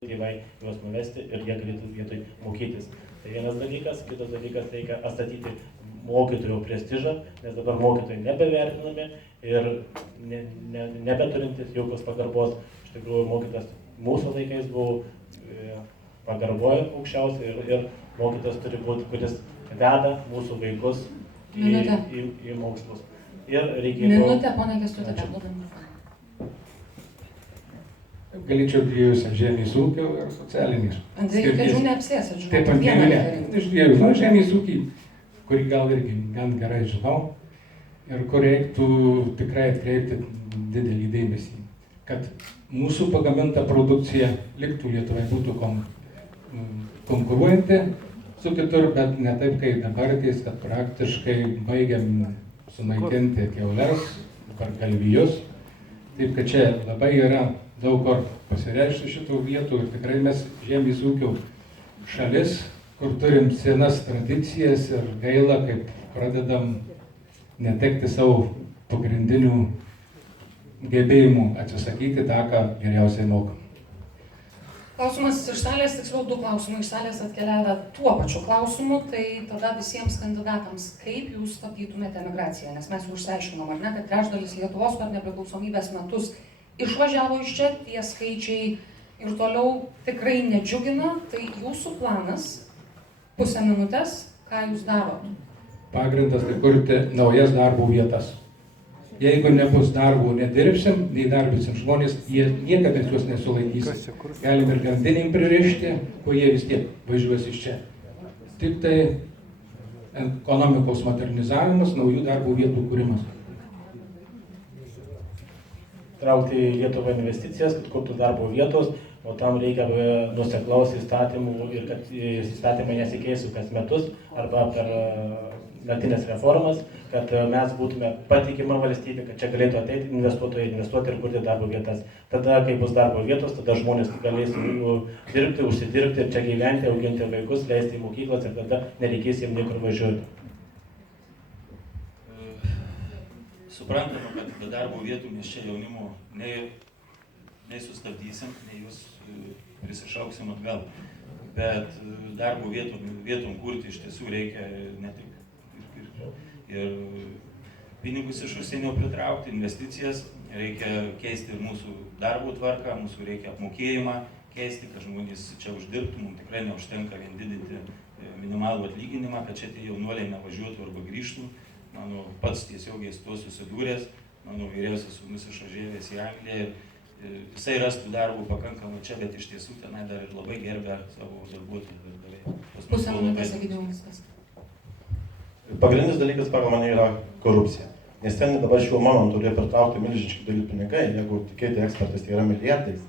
tėvai juos nuvesti ir jie galėtų vietoj mokytis. Tai vienas dalykas, kitas dalykas reikia atstatyti mokytojo prestižą, nes dabar mokytojai nebevertinami ir nebeturintis jokios pagarbos. Iš tikrųjų, mokytas mūsų laikais buvo pagarboje aukščiausia ir mokytas turi būti, kuris veda mūsų vaikus į mokslus. Ir reikėtų... Minutė, ponia Kęstuti, perduodam. Galėčiau dviejose žemės ūkio ir socialinės. Ant dviejų kėdžių neapsėsit, žinau. Taip, ant dviejų ne. Iš dviejų. Na, žemės ūkį, kurį gal irgi gan gerai žinau ir kur reiktų tikrai atkreipti didelį dėmesį, kad mūsų pagaminta produkcija liktų Lietuvai, būtų konkuruojanti su kitur, bet ne taip, kaip dabartės, kad praktiškai baigiam sunaikinti kiaules, dabar galvijus. Taip, kad čia labai yra daug kur pasireiškia šitų vietų ir tikrai mes žemės ūkio šalis, kur turim senas tradicijas ir gaila, kaip pradedam netekti savo pagrindinių gebėjimų atsisakyti tą, ką geriausiai mokam. Klausimas iš salės, tiksliau 2 klausimai iš salės atkeliavę tuo pačiu klausimu, tai tada visiems kandidatams, kaip jūs stabdytumėte emigraciją, nes mes jau išsiaiškinom, ar ne, kad trečdalis Lietuvos per nepriklausomybės metus išvažiavo iš čia, tie skaičiai ir toliau tikrai nedžiugina, tai jūsų planas, pusę minutės, ką jūs darot? Pagrindas tai kurti naujas darbo vietas. Jeigu nebus darbo, nedirbsim, neįdarbinsim žmonės, jie niekada juos nesulaikys. Galim ir grandinėm pririšti, ko jie vis tiek važiuos iš čia. Tik tai ekonomikos modernizavimas, naujų darbo vietų kūrimas. Traukti į Lietuvą investicijas, kad kurtų darbo vietos, o tam reikia nuoseklaus įstatymų ir kad įstatymai nesikeistų kas metus arba per metinės reformas, kad mes būtume patikima valstybė, kad čia galėtų ateiti investuotojai, investuoti ir kurti darbo vietas. Tada, kai bus darbo vietos, tada žmonės galės dirbti, užsidirbti ir čia gyventi, auginti vaikus, leisti į mokyklas ir tada nereikės jiems niekur važiuoti. Suprantama, kad be darbo vietų mes čia jaunimo nei sustabdysim, nei jūs prisišauksim atgal. Bet darbo vietom kurti iš tiesų reikia ne tik ir pinigus iš užsienio pritraukti, investicijas, reikia keisti mūsų darbo tvarką, mūsų reikia apmokėjimą keisti, kad žmonės čia uždirbtų, mums tikrai neužtenka vien didinti minimalų atlyginimą, kad čia tie jaunuoliai nevažiuotų arba grįžtų. Mano pats tiesiogiai su tuo susidūręs, mano vyriausias sūnus išvažiavęs į Angliją ir jisai rastų darbų pakankamai čia, bet iš tiesų tenai dar ir labai gerbia savo darbuotojų. Pusę minutės, sakydavau, viskas. Pagrindinis dalykas pagal mane yra korupcija. Nes ten dabar šiuo momentu turi pritraukti milžiniški dideli pinigai, jeigu tikėti ekspertais, tai yra milijardais.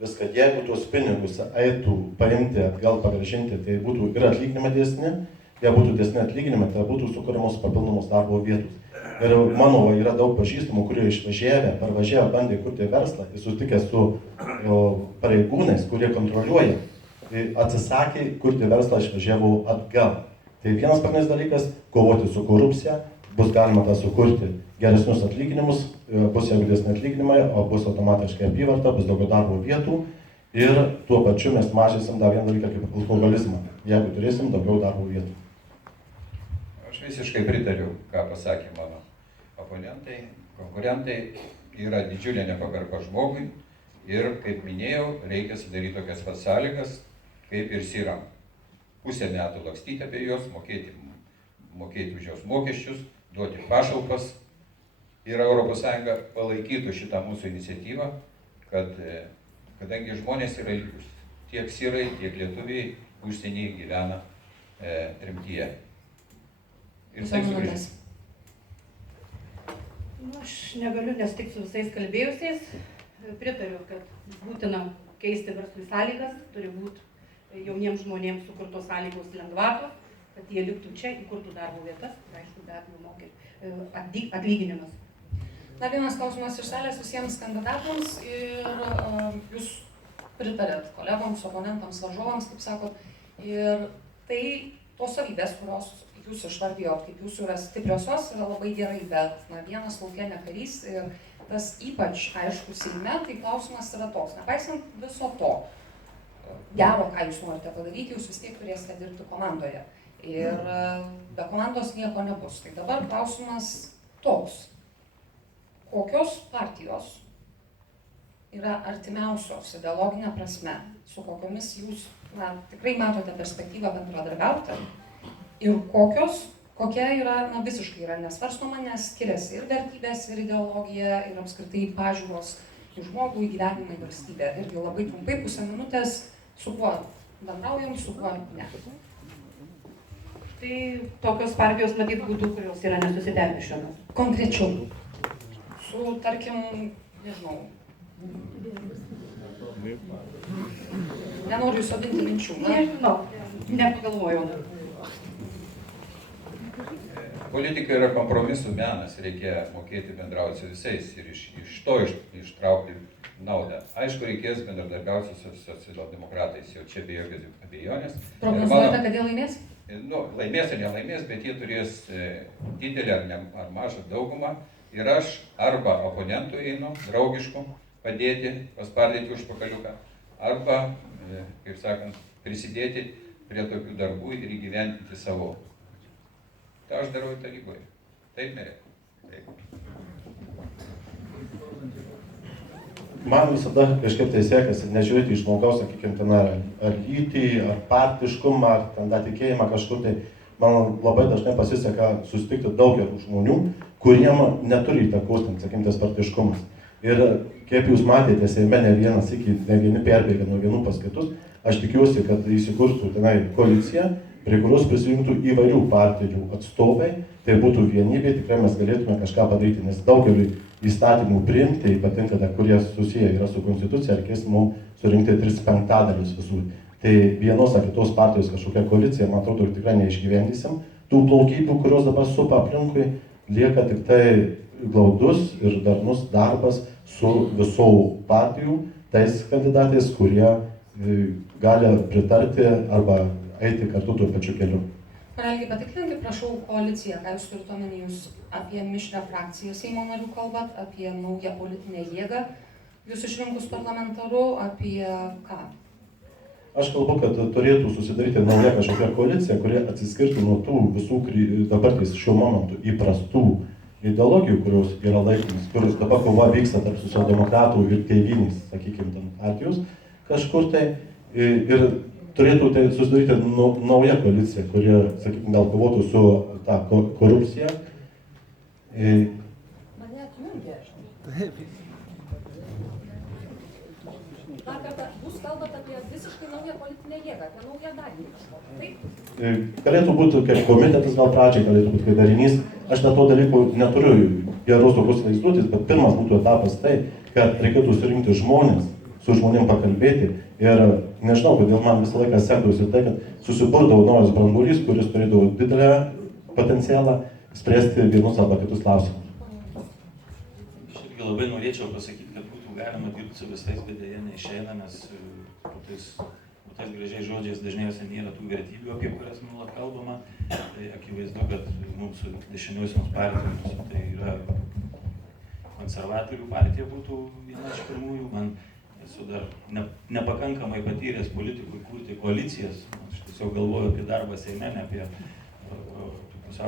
Viską, jeigu tuos pinigus eitų paimti, atgal pagrąžinti, tai būtų ir atlyginimai didesni, jei būtų didesni atlyginimai, tai būtų sukuriamos papildomos darbo vietos. Ir mano yra daug pažįstamų, kurie išvažiavę, parvažiavę, bandė kurti verslą ir sutikę su pareigūnais, kurie kontroliuoja, tai atsisakė kurti verslą, išvažiavo atgal. Tai vienas pagrindinis dalykas - kovoti su korupcija, bus galima tą sukurti geresnius atlyginimus, bus jau didesni atlyginimai, o bus automatiškai apyvarta, bus daugiau darbo vietų ir tuo pačiu mes mažinsim dar vieną dalyką kaip alkoholizmą, jeigu turėsim daugiau darbo vietų. Aš visiškai pritariu, ką pasakė mano oponentai, konkurentai, yra didžiulė nepagarba žmogui ir, kaip minėjau, reikia sudaryti tokias pats sąlygas, kaip ir siram. Pusę metų lakstyti apie juos, mokėti už jos mokesčius, duoti pašalpas ir ES palaikytų šitą mūsų iniciatyvą, kad, kadangi žmonės yra lygus, tiek sirai, tiek lietuviai užsienyje gyvena tremtyje. Ir taip sugrįžti. Aš negaliu nesutikti su visais kalbėjusiais. Pritariu, kad būtina keisti verslui sąlygas, turi būti jauniems žmonėms sukurtos sąlygos lengvatos, kad jie liktų čia, įkurtų darbo vietas ir aišku, be abejo atlyginimas. Dar vienas klausimas iš salės visiems kandidatams ir jūs pritarėt kolegoms, oponentams, varžovams, kaip sakot, ir tai tos savybės, kurios jūs išvardijot, kaip jūsų yra stipriosios, yra labai gerai, bet vienas lauke ne karys ir tas ypač aišku Seime, tai klausimas yra toks, nepaisant viso to, gero, ką jūs norite padaryti, jūs vis tiek turėsite dirbti komandoje. Ir be komandos nieko nebus. Tai dabar klausimas toks. Kokios partijos yra artimiausios ideologinė prasme, su kokiomis jūs tikrai matote perspektyvą bendradarbiauti ir kokia yra, visiškai yra nesvarstoma, nes skiriasi ir vertybės, ir ideologija, ir apskritai pažiūros į žmogų, į gyvenimą, į valstybę. Irgi labai trumpai, pusę minutės, su kuo bendraujam, su kuo ne. Tai tokios partijos matyt būtų, kurios yra nesusiderę šiuo metu. Konkrečiau. Su, tarkim, nežinau. Nenoriu įsodinti minčių. Nežinau, nepagalvojau. Politika yra kompromisų menas, reikia mokėti bendrauti su visais ir iš to ištraukti naudą. Aišku, reikės bendradarbiauti su socialdemokratais, jau čia be jokios abejonės. Prognozuojate, kad jie laimės? Laimės ar nelaimės, bet jie turės didelę ar mažą daugumą ir aš arba oponentų einu, draugišku, padėti, paspardyti užpakaliuką, arba, kaip sakant, prisidėti prie tokių darbų ir įgyventinti savo. Tai aš darau taryboje. Taip, merė. Taip. Man visada kažkaip tai sekasi nežiūrėti iš žmogaus, sakykime, ten ar lytį, ar partiškumą, ar ten tikėjimą kažkur tai. Man labai dažnai pasiseka susitikti daug gerų žmonių, kuriem neturi įtakos, sakykime, tas partiškumas. Ir kaip jūs matėte, Seime ne vienas iki vieni perbėga nuo vienų pas kitus, aš tikiuosi, kad įsikurstų tenai koalicija, prie kurios prisijungtų įvairių partijų atstovai, tai būtų vienybė, tikrai mes galėtume kažką padaryti, nes daugeliu įstatymų priimti, ypatingai, kurie susiję yra su konstitucija, reikės mums surinkti 3/5 visų. Tai vienos ar kitos partijos kažkokia koalicija, man atrodo, tikrai neišgyvendysim. Tų blogybių, kurios dabar supa aplinkui, lieka tik tai glaudus ir darnus darbas su visų partijų, tais kandidatais, kurie gali pritarti arba eiti kartu tuo pačiu keliu. Algi, patikrinkit, prašau, koaliciją, ką jūs turite omeny, jūs apie mišrią frakciją Seimo narių kalbat, apie naują politinę jėgą, jūs išrinkus parlamentaru, apie ką? Aš kalbu, kad turėtų susidaryti nauja kažkokia koalicija, kurie atsiskirtų nuo tų visų dabartės šiuo momentu įprastų ideologijų, kurios yra laikomis, kur dabar kova vyksta tarp socialdemokratų ir tėvynės, sakykime, ten partijos kažkur tai. Ir turėtų tai susidaryti nauja koalicija, kurie, sakykime, gal kovotų su ta korupcija. Mane atjungia. Dar kartą, jūs kalbate apie visiškai naują politinę jėgą, apie naują darinį kažkokią, taip? Galėtų būti kaip komitetas gal pradžiai, galėtų būti kaip darinys. Aš be to dalykų neturiu geros tokios vaizduotės, bet pirmas būtų etapas tai, kad reikėtų surinkti žmonės, su žmonėm pakalbėti. Ir nežinau, kodėl man visą laiką sekdavosi tai, kad susiburdavo naujas branduolys, kuris turėdavo didelę potencialą spręsti vienus arba kitus klausimus. Aš irgi labai norėčiau pasakyti, kad būtų galima dirbti su visais, bet dėja neišeina, nes tais gražiais žodžiais dažniausiai nėra tų vertybių, apie kurias nuolat kalbama. Tai akivaizdu, kad mūsų dešiniosioms partijoms, tai yra konservatorių partija būtų viena iš pirmųjų. Man esu dar nepakankamai patyręs politikui kurti koalicijas. Aš tiesiog galvoju apie darbą Seime, ne apie tokius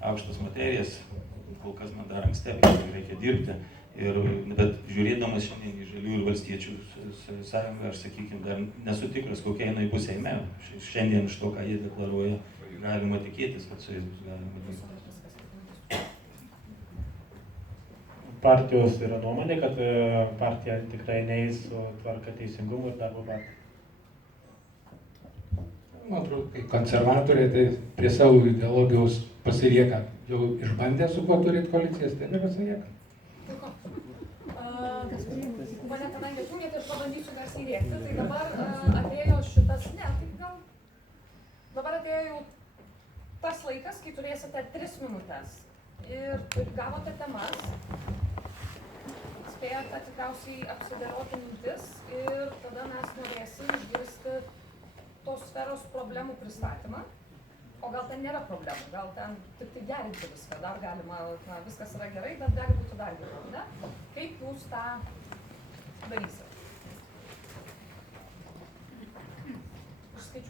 aukštas materijas. Kol kas man dar anksti reikia dirbti. Bet žiūrėdamas šiandien į Žaliųjų ir Valstiečių sąjungą, aš, sakykime, dar nesu tikras, kokia jinai bus Seime. Šiandien iš to, ką jie deklaruoja, galima tikėtis, kad su jais bus galima dirbti. Partijos yra nuomonė, kad partija tikrai neis su Tvarka, Teisingumu ir Darbo partija. Man atrodo, kai konservatoriai tai prie savo ideologijos pasilieka. Jau išbandė su kuo turėti koalicijas, tai nepasilieka. Mane kadangi atjungėte, aš pabandysiu garsiai rėkti, tai dabar atėjo šitas, dabar atėjo jau tas laikas, kai turėsite 3 minutės ir gavote temas, spėjote tikriausiai apsidėlioti mintis ir tada mes norėsim išgirsti tos sferos problemų pristatymą. O gal ten nėra problemų, gal ten tik tai gerinti viską, dar galima, viskas yra gerai, bet gali būti dar geriau, ne? Kaip jūs tą darysite?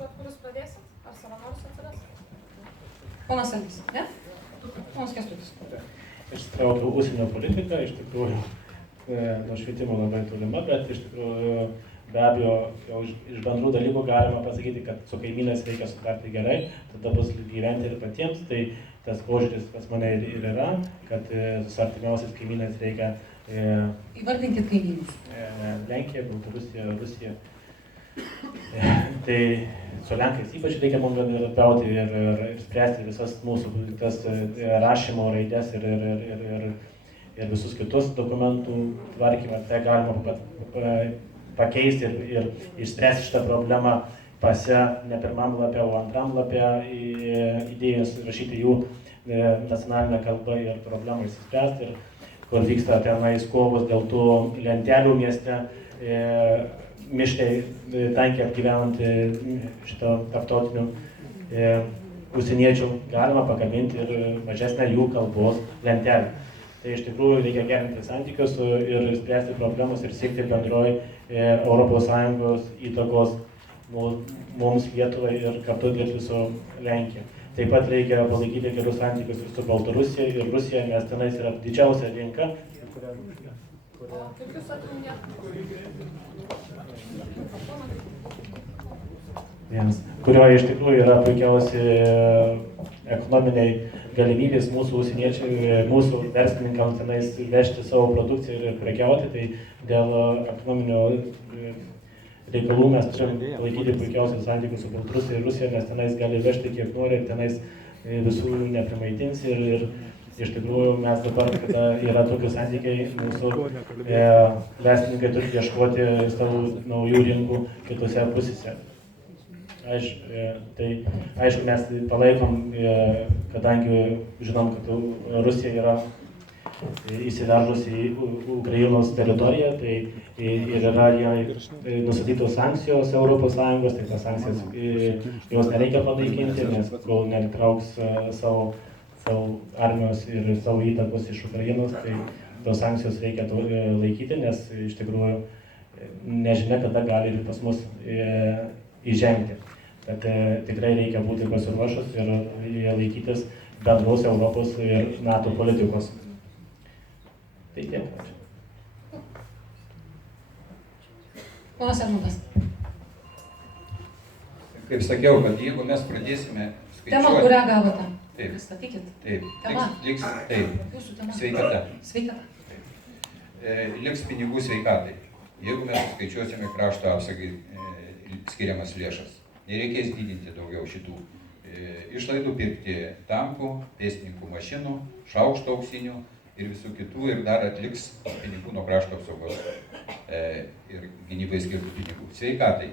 skaičiuoti, kuris pradėsit? Ar savanorius atsiras? Ponas Algis, ne? Ponas Kęstutis. Aš traukiau užsienio politiką, iš tikrųjų, nuo švietimo labai tolima, bet iš tikrųjų be abejo, jau iš bendrų dalykų galima pasakyti, kad su kaimynais reikia sutarti gerai, tada bus gyventi ir patiems, tai tas požiūris pas mane ir yra, kad su artimiausiais kaimynais reikia Įvardinkit kaimynus. Lenkija, Baltarusija, Rusija. Tai su Lenkais ypač reikia mums bendradarbiauti ir spręsti visas mūsų tas rašymo raides ir visus kitus dokumentų tvarkymą. Tai galima pakeisti ir išspręsti šitą problemą pase ne pirmam lapė, o antram lapė idėjos rašyti jų nacionalinę kalbą ir problemą išspręsti. Kur vyksta tenais kovos dėl tų lentelių mieste, miškai tankiai apgyvenant šito tarptautinių užsieniečių galima pagaminti ir mažesnę jų kalbos lentelę. Tai iš tikrųjų reikia gerinti santykius ir spręsti problemas ir siekti bendroj ES įtakos mums Lietuvai ir kartu dirbti su Lenkija. Taip pat reikia palaikyti gerus santykius ir su Baltarusija ir Rusija, nes tenais yra didžiausia rinka. O kaip jūs atjungėt? Kurioje iš tikrųjų yra puikiausi ekonominiai galimybės mūsų užsieniečių, mūsų verslininkams tenais vežti savo produkciją ir prekiauti, tai dėl ekonominio reikalų mes turim palaikyti puikiausius santykius su Baltarusija ir Rusija, nes tenais gali vežti kiek nori, tenais visų neprimaitins ir iš tikrųjų mes dabar, kada yra tokie santykiai, mūsų verslininkai turi ieškoti savo naujų rinkų kitose pusėse. Tai aišku, mes palaikom, kadangi žinom, kad Rusija yra įsiveržusi į Ukrainos teritoriją, tai ir yra nustatytos sankcijos ES, tai tas sankcijas jos nereikia panaikinti, nes kol netrauks savo armijos ir savo įtakos iš Ukrainos, tai tos sankcijos reikia laikyti, nes iš tikrųjų nežinia, kada gali ir pas mus įžengti. Tad tikrai reikia būti pasiruošus ir laikytis bendros Europos ir NATO politikos. Tai tiek. Ponas Edmundas. Kaip sakiau, kad jeigu mes pradėsime skaičiuoti... Tema, kurią gavote. Taip. Pristatykit. Taip. Tema. Taip. Jūsų tema. Sveikata. Sveikata. Liks pinigų sveikatai. Jeigu mes skaičiuosime krašto apsaugai skiriamas lėšas, nereikės didinti daugiau šitų išlaidų, pirkti tankų, pėstininkų mašinų, šaukšto auksinių ir visų kitų, ir dar atliks pinigų nuo krašto apsaugos ir gynybai skirtų pinigų. Sveikatai.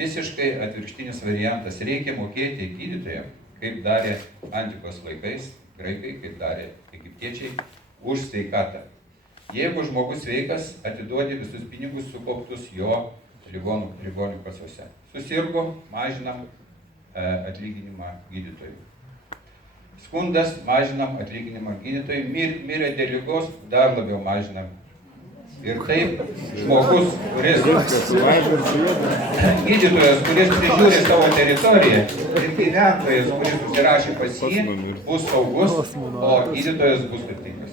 Visiškai atvirkštinis variantas. Reikia mokėti gydytojams, kaip darė antikos laikais, graikai, kaip darė egiptiečiai, už sveikatą. Jeigu žmogus sveikas, atiduodi visus pinigus sukauptus jo ligonių kasose. Susirgo, mažinam atlyginimą gydytojui. Skundas, mažinam atlyginimą gydytojui, mirė dėl ligos, dar labiau mažinam. Ir taip žmogus, gydytojas, kuris prižiūri savo teritoriją, ir gyventojas, kuris susirašė pas jį, bus saugus, o gydytojas bus turtingas.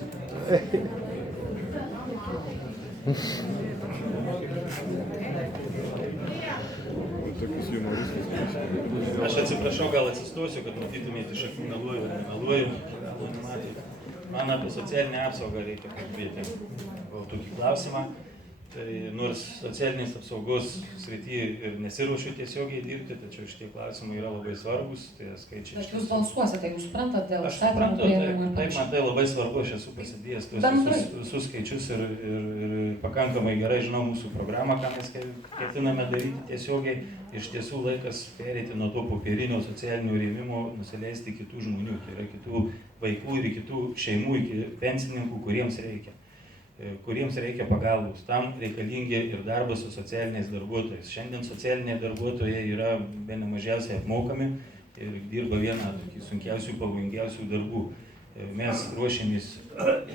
Aš atsiprašau, gal atsistosiu, kad matytumėte, iš akių meluoju ar nemeluoju. Man apie socialinę apsaugą reikia kalbėti. Gal tokį klausimą. Tai nors socialinės apsaugos srity ir nesiruošiu tiesiogiai dirbti, tačiau šitie klausimai yra labai svarbus. Tai skaičiai. Bet jūs balsuosite, jūs suprantat dėl Aš suprantu, taip, man tai labai svarbu, aš esu pasidėjęs tuos visus skaičius ir pakankamai gerai žinau mūsų programą, ką mes ketiname daryti tiesiogiai. Iš tiesų laikas perėti nuo to popierinio socialinio rėmimo, nusileisti kitų žmonių, tai yra kitų vaikų ir kitų šeimų, iki pensininkų, kuriems reikia pagalbos. Tam reikalingi ir darbas su socialiniais darbuotojais. Šiandien socialiniai darbuotojai yra bene mažiausiai apmokami ir dirba vieną sunkiausių, pavojingiausių darbų. Mes ruošiamės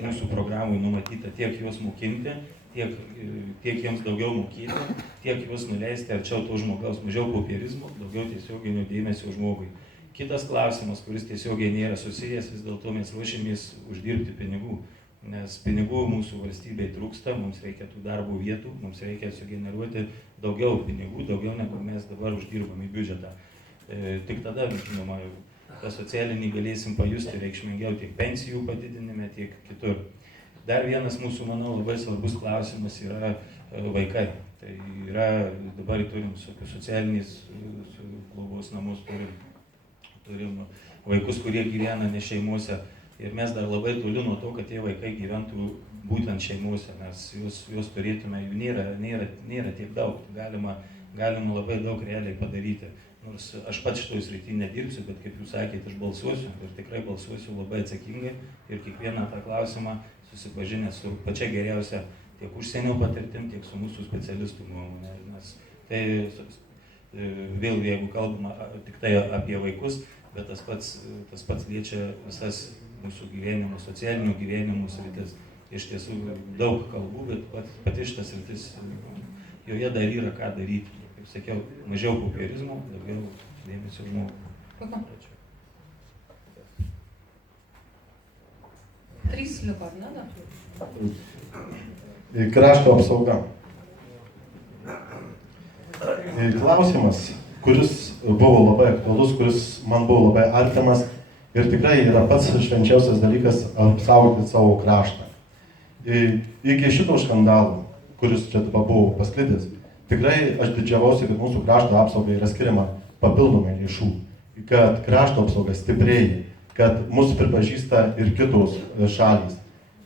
mūsų programui numatyta tiek juos mokinti, tiek jiems daugiau mokyti, tiek juos nuleisti arčiau to žmogaus, mažiau popierizmo, daugiau tiesioginio dėmesio žmogui. Kitas klausimas, kuris tiesiogiai nėra susijęs, vis dėlto mes ruošiamės uždirbti pinigų, nes pinigų mūsų valstybei trūksta, mums reikia tų darbo vietų, mums reikia sugeneruoti daugiau pinigų, daugiau negu mes dabar uždirbam į biudžetą. Tik tada, žinoma, tą socialinį galėsim pajusti reikšmingiau tiek pensijų padidinime, tiek kitur. Dar vienas mūsų, manau, labai svarbus klausimas yra vaikai. Tai yra, dabar turim socialinius globos namus, turim vaikus, kurie gyvena ne šeimuose. Ir mes dar labai toli nuo to, kad tie vaikai gyventų būtent šeimuose, nes juos turėtume, jų nėra tiek daug, galima labai daug realiai padaryti. Nors aš pats šitoj srity nedirbsiu, bet kaip jūs sakėte, aš balsuosiu ir tikrai balsuosiu labai atsakingai ir kiekvieną tą klausimą susipažinęs su pačia geriausia tiek užsienio patirtim, tiek su mūsų specialistų nuomonė. Nes tai vėl, jeigu kalbama tik tai apie vaikus, bet tas pats liečia visas mūsų gyvenimo, socialinių gyvenimų sritis. Iš tiesų daug kalbų, bet pati šitas sritis, joje dar yra ką daryti. Kaip sakiau, mažiau popierizmo, daugiau dėmesio žmogui. 3 liko, ar ne? Krašto apsauga. Klausimas, kuris buvo labai aktualus, kuris man buvo labai artimas ir tikrai yra pats švenčiausias dalykas apsaugoti savo kraštą. Iki šito skandalo, kuris čia dabar buvo pasklidęs, tikrai aš didžiavausi, kad mūsų krašto apsaugai yra skiriama papildomai lėšų, kad krašto apsauga stiprėja, kad mūsų pripažįsta ir kitos šalys.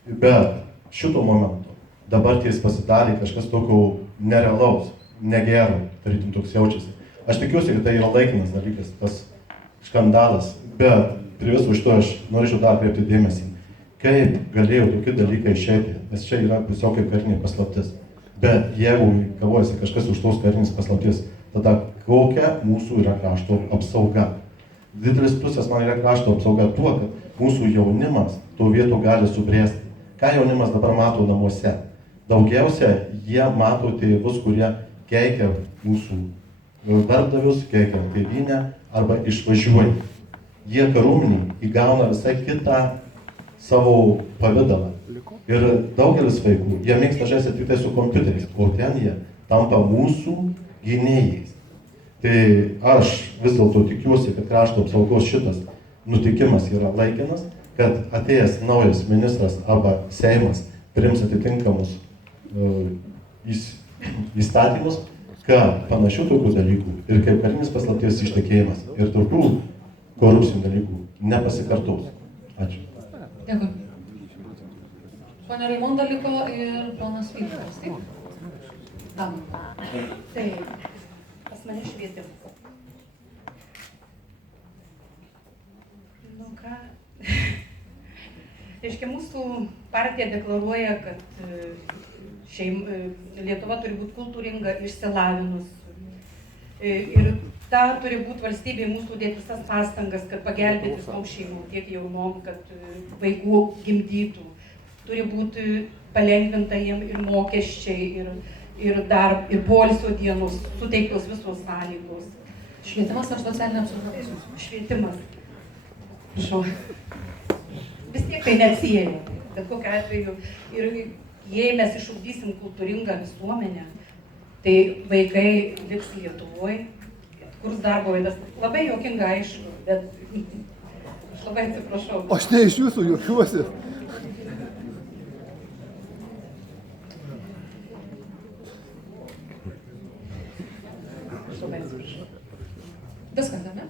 Bet šito momento dabar ties pasidarė kažkas tokio nerealaus, negero, tarytum toks jaučiasi. Aš tikiuosi, kad tai yra laikinas dalykas, tas skandalas, bet prie viso šito aš norėčiau dar kreipti dėmesį. Kaip galėjo tokie dalykai išeiti, nes čia yra tiesiog kaip karinė paslaptis. Bet jeigu kavojasi kažkas už tos karinės paslapties, tada kokia mūsų yra krašto apsauga? Didelis pliusas man yra krašto apsauga tuo, kad mūsų jaunimas to vietų gali subręsti. Ką jaunimas dabar mato namuose? Daugiausia jie mato tėvus, kurie keikia mūsų darbdavius, keikia tėvynę arba išvažiuoja. Jie kariuomenėj įgauna visai kitą savo pavidalą. Ir daugelis vaikų, jie mėgsta žaisti tik tai su kompiuteriais, o ten jie tampa mūsų gynėjais. Tai aš vis dėlto tikiuosi, kad krašto apsaugos šitas nutikimas yra laikinas, kad atėjęs naujas ministras arba Seimas priims atitinkamus įstatymus, kad panašių tokių dalykų ir kaip karinis paslapties ištekėjimas ir tokių korupcinių dalykų nepasikartos. Ačiū. Dėkui. Pone Raimonda liko ir ponas Vytautas, taip? Dama. Taip, pas mane švietimas. Nu ką, reiškia, mūsų partija deklaruoja, kad Lietuva turi būti kultūringa, išsilavinus. Ir ta turi būti valstybė mūsų dėti visas pastangas, kad pagelbėti tom šeimom, tiek jaunom, kad vaikų gimdytų. Turi būti palengvinta jiem ir mokesčiai, ir poilsio dienos, suteiktos visos sąlygos. Švietimas ar socialinė apsauga? Švietimas. Prašau. Vis tiek tai neatsieja, bet kokiu atveju. Ir jei mes išugdysim kultūringą visuomenę, tai vaikai liks Lietuvoje, kurs darbo vietas. Labai juokinga, aišku, bet aš labai atsiprašau. Aš ne iš jūsų juokiuosi. Viskas, ar ne?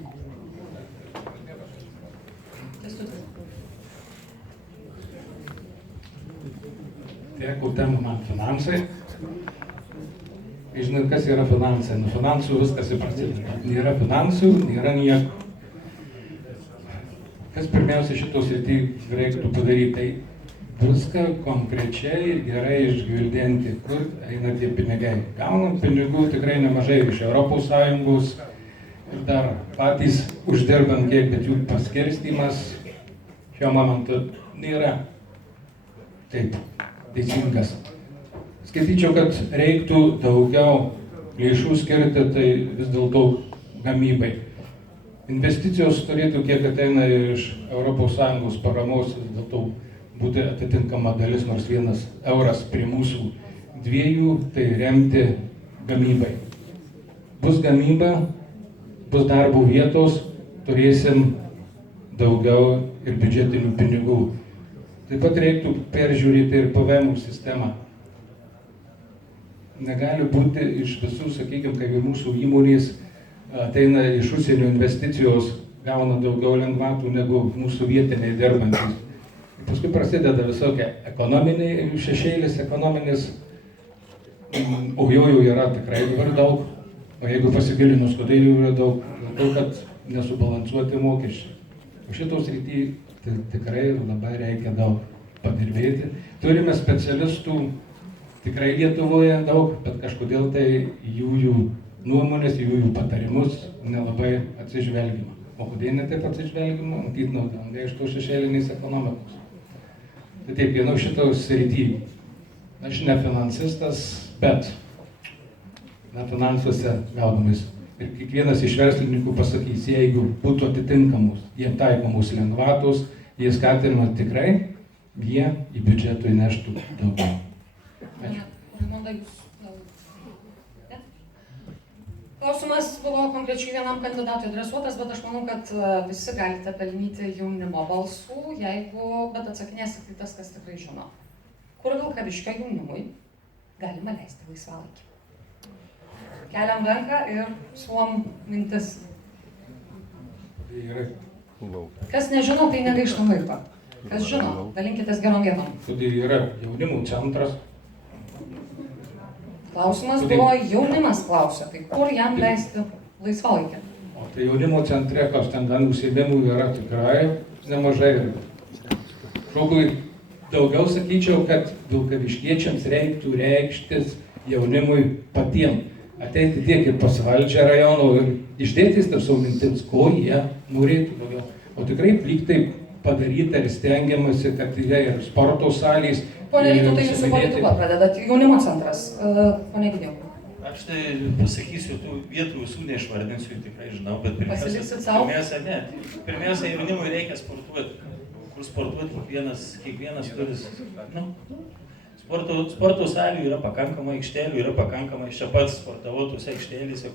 Jeigu tema man finansai, žinot, kas yra finansai? Nuo finansų viskas prasideda. Nėra finansų, nėra nieko. Kas pirmiausia šitos srity reiktų padaryti? Tai viską konkrečiai ir gerai išgvildenti, kur eina tie pinigai. Gaunam pinigų tikrai nemažai iš ES ir dar patys uždirbam kiek, bet jų paskirstymas šiuo momentu nėra taip teisingas. skaityčiau, kad reiktų daugiau lėšų skirti tai vis dėlto gamybai. Investicijos turėtų, kiek ateina iš ES paramos, vis dėlto būti atitinkama dalis, nors 1 euras prie mūsų 2, tai remti gamybai. Bus gamyba, bus darbo vietos, turėsim daugiau ir biudžetinių pinigų. Taip pat reiktų peržiūrėti ir PVM sistemą. Negali būti iš visų, sakykime, kai mūsų įmonės ateina iš užsienio investicijos, gauna daugiau lengvatų negu mūsų vietiniai dirbantys. Paskui prasideda visokie ekonominiai šešėlis, ekonominis, o jau yra tikrai dabar daug, o jeigu pasigilinus, kodėl jų yra daug, dėl to, kad nesubalansuoti mokesčiai. O šitos rytyje tikrai labai reikia daug padirbėti. Turime specialistų tikrai Lietuvoje daug, bet kažkodėl tai jų nuomonės, jų patarimus nelabai atsižvelgima. O kodėl ne taip atsižvelgima? Matyt, naudinga iš to šešėlinės ekonomikos. Tai taip, vienau šitos srityje. Aš ne finansistas, bet finansuose gaudomis. Ir kiekvienas iš verslininkų pasakys, jeigu būtų atitinkamos, jiem taikomos lengvatos, jie skatinama tikrai, jie į biudžetą įneštų daugiau. Ačiū. Klausimas buvo konkrečiai vienam kandidatui adresuotas, bet aš manau, kad visi galite pelnyti jaunimo balsų, bet atsakinėsit tai tas, kas tikrai žino. Kur Vilkaviškio jaunimui galima leisti laisvalaikį? Keliam ranką ir siūlom mintis. Kas nežino, tai negaištam laiko. Kas žino, dalinkitės gerom vietom. Tai yra jaunimo centras. Klausimas buvo, jaunimas klausia, tai kur jam leisti laisvalaikį? O tai jaunimo centre, kas ten gan užsiėmimų yra tikrai nemažai. Žmogui daugiau sakyčiau, kad vilkaviškiečiams reiktų reikštis jaunimui patiems. Ateiti tiek ir pas valdžią rajono ir išdėtis tarp savo mintims, ko jie norėtų daugiau. O tikrai lyg taip padaryta ir stengiamasi, kad jie ir sporto salės. Pone Vytautai, jūsų politiką pradedat, jaunimo centras. Pone Gidėjau. Aš tai pasakysiu, tų vietų visų neišvardinsiu, tikrai žinau, bet pirmiausia, jaunimui reikia sportuoti. Kur sportuoti kiekvienas turi. Sporto salių yra pakankamai, aikštelių yra pakankamai. Aš čia pats sportavau tose aikštelėse,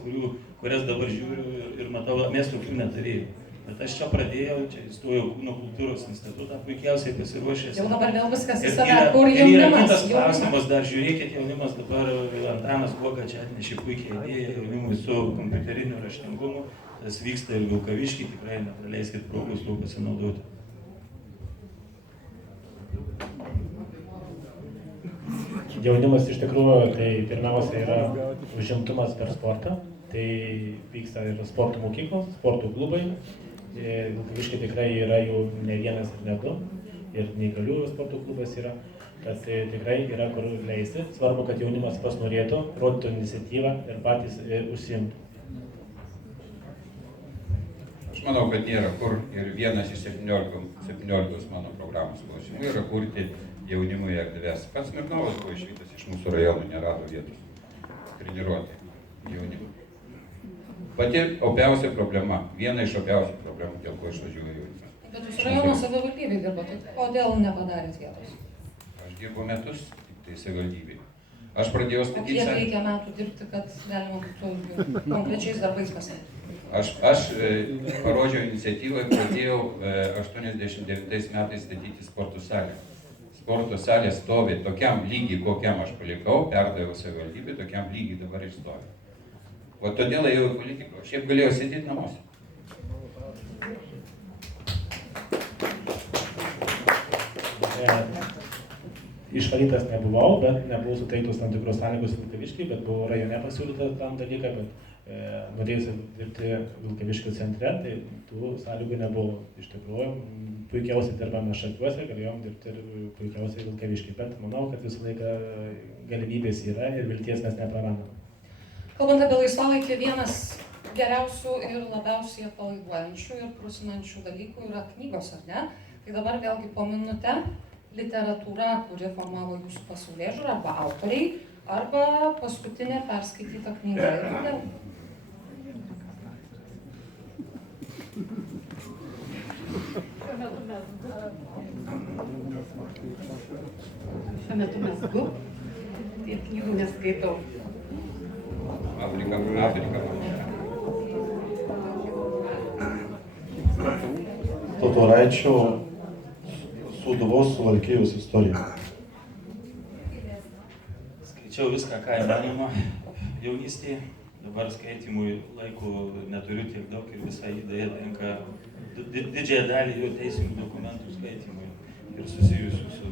kurias dabar žiūriu ir matau, mes tokių neturėjau. Bet aš čia pradėjau, čia įstojau Kūno kultūros institutą, puikiausiai pasiruošęs. Jau dabar vėl viskas į save, kur jaunimas? Ir yra kitas klausimas, dar žiūrėkit, jaunimas dabar, Antanas Guoga čia atnešė puikiai idėją jaunimui su kompiuteriniu raštingumu. Tas vyksta ir Vilkavišky, tikrai nepraleiskit progos tuo pasinaudoti. Jaunimas iš tikrųjų, tai pirmiausia yra užimtumas per sportą, tai vyksta ir sporto mokyklos, sporto klubai, Vilkavišky tikrai yra jų ne vienas ir ne 2, ir neįgaliųjų sporto klubas yra, kad tikrai yra kur leisti, svarbu, kad jaunimas pas norėtų, rodytų iniciatyvą ir patys užsiimtų. Aš manau, kad nėra kur ir vienas iš 17 mano programos klausimų yra kurti jaunimui erdvės. Pats Smirnovas buvo išvyktas iš mūsų rajonų, nerado vietos treniruoti jaunimui. Pati opiausia problema, viena iš opiausių problemų, dėl ko išvažiuoju jaunimas. Bet jūs rajono savivaldybėj dirbote, kodėl nepadarėt vietos? Aš dirbu metus tik tai savivaldybėj. Aš pradėjau statyti... O kiek reikia metų dirbti, kad galima būtų konkrečiais darbais pasiekti? Aš parodžiau iniciatyvą ir pradėjau 89 metais statyti sporto salę. Sporto salė stovi tokiam lygiai, kokiam aš palikau, perdaviau savivaldybę, tokiam lygiai dabar ir stovi. O todėl ėjau į politiką, aš šiaip galėjau sėdėti namuose. Išvalytas nebuvau, bet nebuvau suteiktos tam tikros sąlygos Vilkavišky, bet buvau rajone pasiūlytas tam dalyką, bet norėjusi dirbti Vilkaviškio centre, tai tų sąlygų nebuvo. Iš tikrųjų, puikiausiai dirbame Šakiuose, galėjom dirbti ir puikiausiai Vilkavišky, bet manau, kad visą laiką galimybės yra ir vilties mes neprarandame. Kalbant apie laisvalaikį, vienas geriausių ir labiausiai atpalaiduojančių ir prusinančių dalykų yra knygos, ar ne? Tai dabar vėlgi po minutę literatūra, kuri formavo jūsų pasaulėžiūrą, arba autoriai, arba paskutinė perskaityta knyga ir kodėl? Šiuo metu mezgu ir knygų neskaitau. Afrika. Totoraičio Sūduvos Suvalkijos istorija. Skaičiau viską, ką įmanoma jaunystėje. Dabar skaitimui laiko neturiu tiek daug ir visai idėja tenka didžiąją dalį jo teisinių dokumentų skaitymui ir susijusių su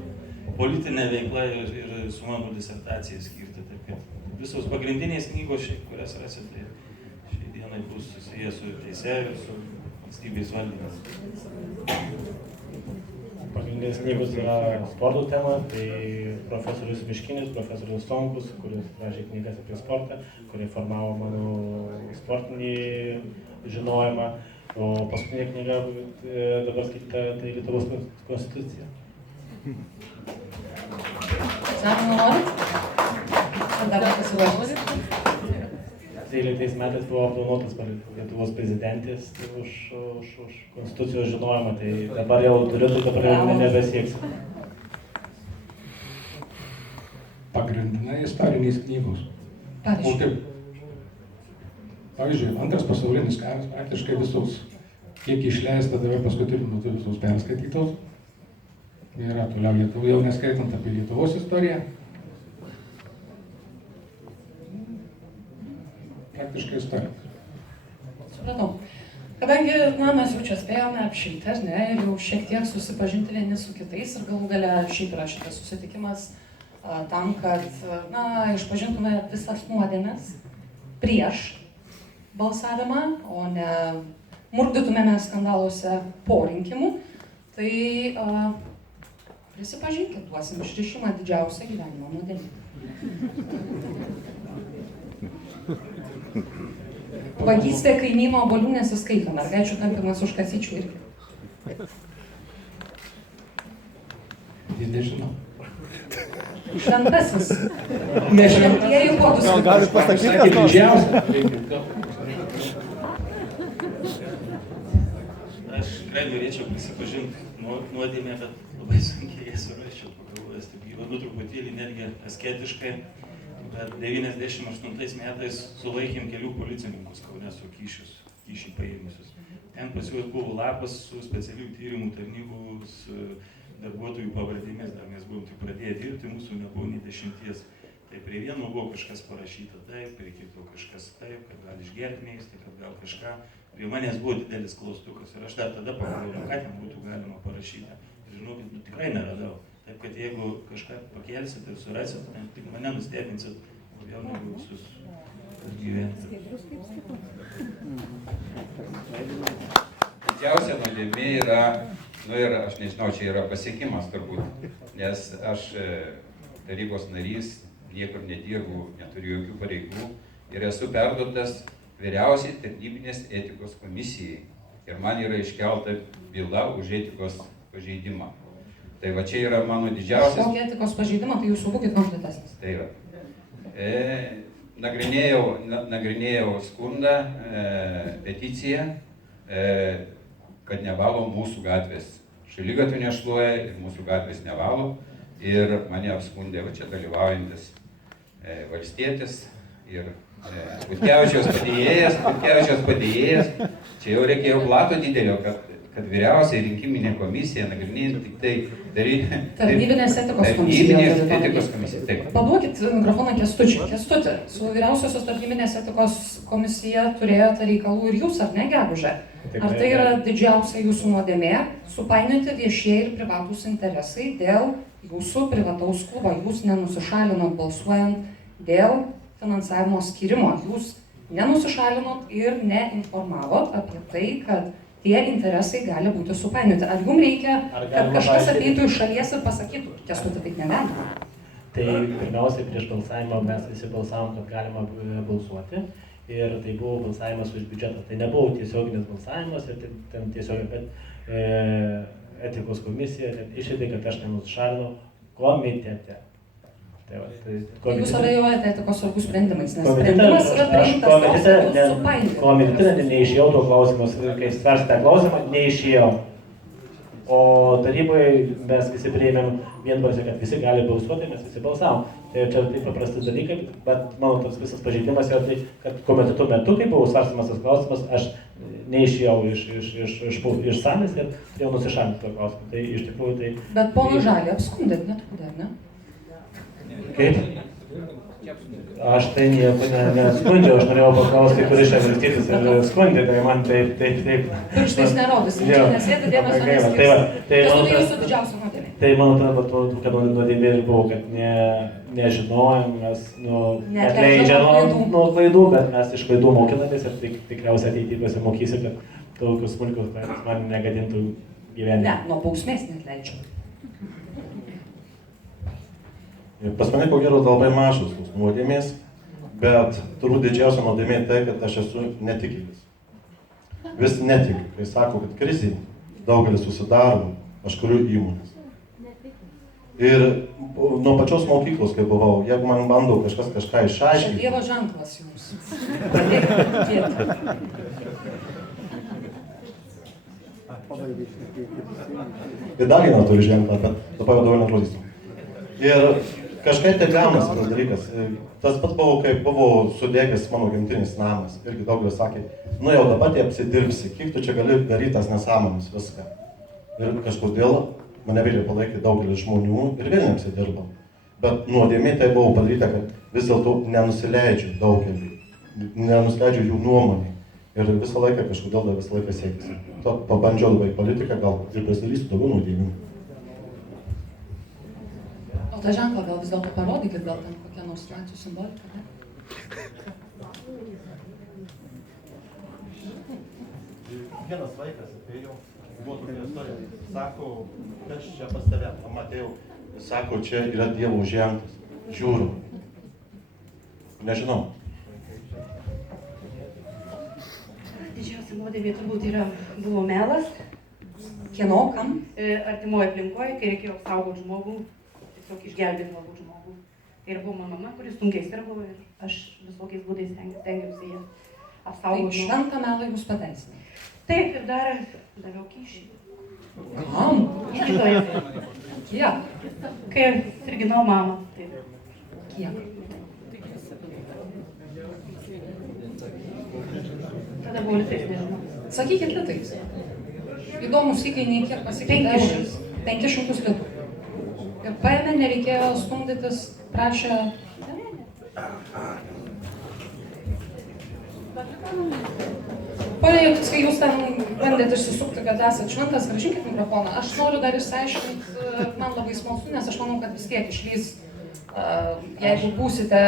politinė veikla ir su mano disertacija skirta. Taip kad visos pagrindinės knygos, kurias rasite, šiai dienai bus susijęs su teise ir su valstybės valdymas. Pagrindinės knygos yra sporto tema, tai profesorius Miškinis, profesorius Stonkus, kuris rašė knygas apie sportą, kurie formavo mano sportinį žinojimą. O paskutinė knyga dabar skaityta, tai Lietuvos konstitucija. Egzamino norit? Ar dar pasiruošusi? 13 metais buvo apdovanotas Lietuvos prezidentės už konstitucijos žinojimą, tai dabar jau turiu, tai dabar jau nebesieksiu. Pagrindinai istorinės knygos. O taip, pavyzdžiui, Antras pasaulinis karas praktiškai visos, kiek išleista dabar paskutiniu metu visos perskaitytos. Yra toliau Lietuva, jau neskaitant apie Lietuvos istoriją. Praktiškai istorija. Supratau. Kadangi, mes jau čia spėjome apšilti, ar ne, ir jau šiek tiek susipažinti vieni su kitais ir galų gale šiaip yra šitas susitikimas tam, kad, išpažintume visas nuodėmes prieš balsavimą, o ne murdytumėme skandaluose po rinkimų, tai prisipažinkit, duosim išrišimą didžiausią gyvenimo nuodėmę. Vagystė kaimyno obuolių nesiskaito, mergaičių tampimas už kasyčių irgi. Jis nežino. Šventasis. Šventieji kodus. Gal galit pasakyti, kas nors? Aš tikrai norėčiau prisipažinti nuodėmę, bet labai sunkiai jas surasčiau, pagalvojęs, taip gyvenu truputėlį netgi asketiškai. Bet 98 metais sulaikėm kelių policininkus Kaune su kyšį paėmusius. Ten pas juos buvo lapas su specialių tyrimų tarnybos darbuotojų pavardėmis, dar mes buvom tik pradėję dirbti, mūsų nebuvo nei 10. Tai prie vieno buvo kažkas parašyta taip, prie kito kažkas taip, kad gal išgerti mėgsti, kad gal kažką. Prie manęs buvo didelis klaustukas ir aš dar tada pagalvojau, ką ten būtų galima parašyti. Ir žinokit, tikrai neradau. Taip, kad jeigu kažką pakelsit ir surasit, tai tik mane nustebinsit, labiau negu visus gyventi. Didžiausia nuodėmė yra, ir aš nežinau, čia yra pasiekimas turbūt, nes aš tarybos narys, niekur nedirbu, neturiu jokių pareigų ir esu perduotas vyriausiai tarnybinės etikos komisijai. Ir man yra iškelta byla už etikos pažeidimą. Tai va čia yra mano didžiausias... Kokį etikos pažeidimą, tai jūs būkit konfliktesnis. Tai yra. Nagrinėjau skundą, peticiją, kad nevalo mūsų gatvės. Šaligatvių nešluoja ir mūsų gatvės nevalo. Ir mane apskundė va čia dalyvaujantis valstietis ir Butkevičiaus padėjėjas. Čia jau reikėjo blato didelio, kad vyriausiai rinkiminė komisija nagrinėjant tik tai Tarnybinės etikos komisija. Taip. Paduokit mikrofoną Kęstučiui. Kęstuti, su vyriausiosios tarnybinės etikos komisija turėjote reikalų ir jūs, ar ne, gegužę? Ar tai yra didžiausia jūsų nuodėmė supainioti viešieji ir privatūs interesai dėl jūsų privataus klubo? Jūs nenusišalinot balsuojant dėl finansavimo skyrimo. Jūs nenusišalinot ir neinformavot apie tai, kad tie interesai gali būti supainioti. Ar jums reikia, kad kažkas ateitų iš šalies ir pasakytų, Kęstuti, taip negalima? Tai pirmiausiai prieš balsavimą mes visi balsavom, kad galima balsuoti. Ir tai buvo balsavimas už biudžetą. Tai nebuvo tiesioginis balsavimas, ir ten tiesiogiai, bet etikos komisija išėdė, kad aš nenusišalinau komitete. Tai va, tai Jūs abejojate etikos sargų sprendimais, nes komitete sprendimas yra priimtas toks, kad supainioti. komitete neišėjau to klausimus, kai svarstė klausimą, neišėjau. O taryboje mes visi priėmėm vienbalsiai, kad visi gali balsuoti, mes visi balsavom. Tai čia taip paprasti dalykai, bet mano tas visas pažeidimas yra tai, kad komiteto metu, kai buvo svarstamas tas klausimas, aš neišėjau iš salės ir jau nusišalinti to klausimą. Tai iš tikrųjų tai... Bet pono Žalį apskundėt, netrukdė, ne? Kaip? Aš tai nieko neskundžiau, aš norėjau paklausti, kuris čia valstybės ir skundė, tai man taip. Pirštais nerodysim, čia nesėdė dėmesio neskirsim. Tas būtų jūsų didžiausia nuodėmė. Tai man atrodo, kad nuodėmė ir buvo, kad nežinojimas, atleidžia nuo klaidų, bet mes iš klaidų mokinamės ir tikriausiai ateityje pasimokysiu, kad tokius smulkius klaidas man negadintų gyvenime. Ne, nuo bausmės neatleidžiu. Pas mane ko gero labai mažos tos nuodėmės, bet turbūt didžiausia nuodėmė tai, kad aš esu netikėlis. Vis netikiu, kai sako, kad krizė daugelis susidaro, aš kuriu įmonės. Ir nuo pačios mokyklos, kai buvau, jeigu man bando kažkas kažką išaiškinti... Čia Dievo ženklas jums. Pradėkite tikėti. Ir dar vieną turiu ženklą, bet dabar jau daugiau nerodysiu. Ir kažkaip tai gaunasi tas dalykas. Tas pats buvo, kai buvo sudegęs mano gimtinis namas. Irgi daugelis sakė, nu jau dabar tai apsidirbsi, kiek tu čia gali daryti tas nesąmones, viską. Ir kažkodėl mane vėliau palaikė daugelis žmonių ir vėl neapsidirbo. Bet nuodėmė tai buvo padaryta, kad vis dėlto nenusileidžiu daugelį, nenusileidžiu jų nuomonį. Ir visą laiką kažkodėl visą laiką siekėsi. Pabandžiau labai politiką, gal ir pasidarysiu daugiau nuodėmių. O tą ženklą gal vis dėlto parodykit, gal ten kokia nors nacijų simbolika, ne? Vienas vaikas atėjo, buvo tokia istorija, sako, kas čia pas tave, pamatėjau, sako, čia yra Dievo ženklas, žiūriu, nežinau. Didžiausia nuodėmė turbūt buvo melas. Kieno, kam? Artimoje aplinkoje, kai reikėjo apsaugoti žmogų, tiesiog išgelbėti galbūt žmogų. Tai ir buvo mano mama, kuris sunkiai sirgo ir aš visokiais būdais stengiausi ją apsaugoti. Tai šventą melą jūs pateisinai. Taip, ir dar daviau kyšį. Kam? Kitoje. Kiek? Kai sirginau mamą. Taip. Kiek? Tada buvo litais, nežinau. Sakykit litais. Įdomus įkainiai kiek pasikeitė? 500 litų. Ir paėmė, nereikėjo stumdytis, prašė... Pone Jakutskai, jūs ten bandėte išsisukti, kad esat šventas, grąžinkit mikrofoną. Aš noriu dar išsiaiškinti, man labai smalsu, nes aš manau, kad vis tiek išlys, jeigu būsite